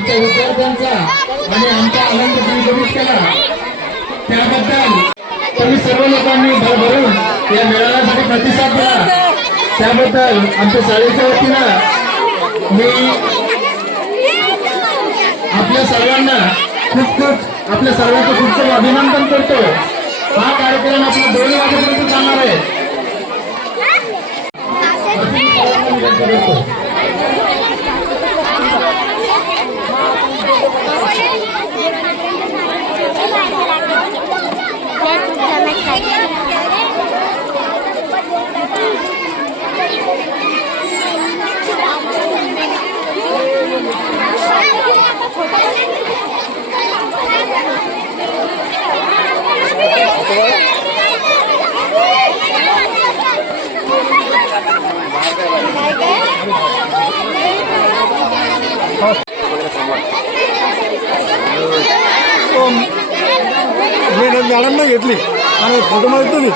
आमच्या विद्यार्थ्यांचा आणि आमचा आनंद द्विगुणित केला त्याबद्दल तुम्ही सर्व लोकांनी भरभरून या मेळाव्यासाठी प्रतिसाद दिला त्याबद्दल आमच्या शाळेच्या वतीनं मी आपल्या सर्वांना खूप आपल्या सर्वांचं खूप अभिनंदन करतो। हा कार्यक्रम आपला 2 वाजेपर्यंत जाणार आहे। मॅडम नाही घेतली आणि फोटो मारतो मी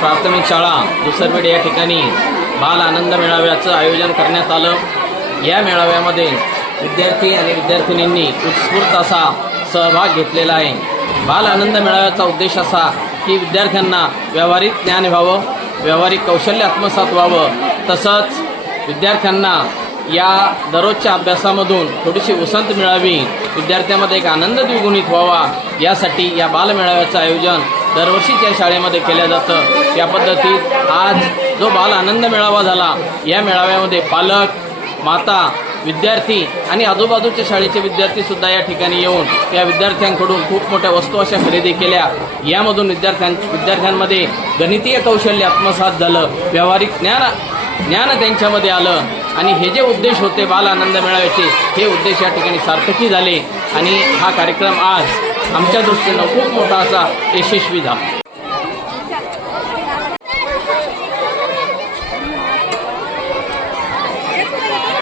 प्राथमिक शाळा दुसरवेड या ठिकाणी बाल आनंद मेळाव्याचं आयोजन करण्यात आलं। या मेळाव्यामध्ये विद्यार्थी आणि विद्यार्थिनींनी उत्स्फूर्त असा सहभाग घेतलेला आहे। बाल आनंद मेळाव्याचा उद्देश असा की विद्यार्थ्यांना व्यावहारिक ज्ञान व्हावं, व्यावहारिक कौशल्य आत्मसात व्हावं, तसंच विद्यार्थ्यांना या दररोजच्या अभ्यासामधून थोडीशी उसंत मिळावी, विद्यार्थ्यांमध्ये एक आनंद द्विगुणित व्हावा, यासाठी या बालमेळाव्याचं आयोजन दरवर्षीच्या शाळेमध्ये केलं जातं। या पद्धतीत आज जो बाल आनंद मेळावा झाला, या मेळाव्यामध्ये पालक, माता, विद्यार्थी आणि आजूबाजूच्या शाळेचे विद्यार्थीसुद्धा या ठिकाणी येऊन या विद्यार्थ्यांकडून खूप मोठ्या वस्तू अशा खरेदी केल्या। यामधून विद्यार्थ्यांमध्ये गणितीय कौशल्य आत्मसात झालं, व्यावहारिक ज्ञान त्यांच्यामध्ये आलं आणि हे जे उद्देश होते बाल आनंद मेळाव्याचे, हे उद्देश या ठिकाणी सार्थकी झाले आणि हा कार्यक्रम आज आमच्या दृष्टीनं खूप मोठा असा यशस्वी झाला।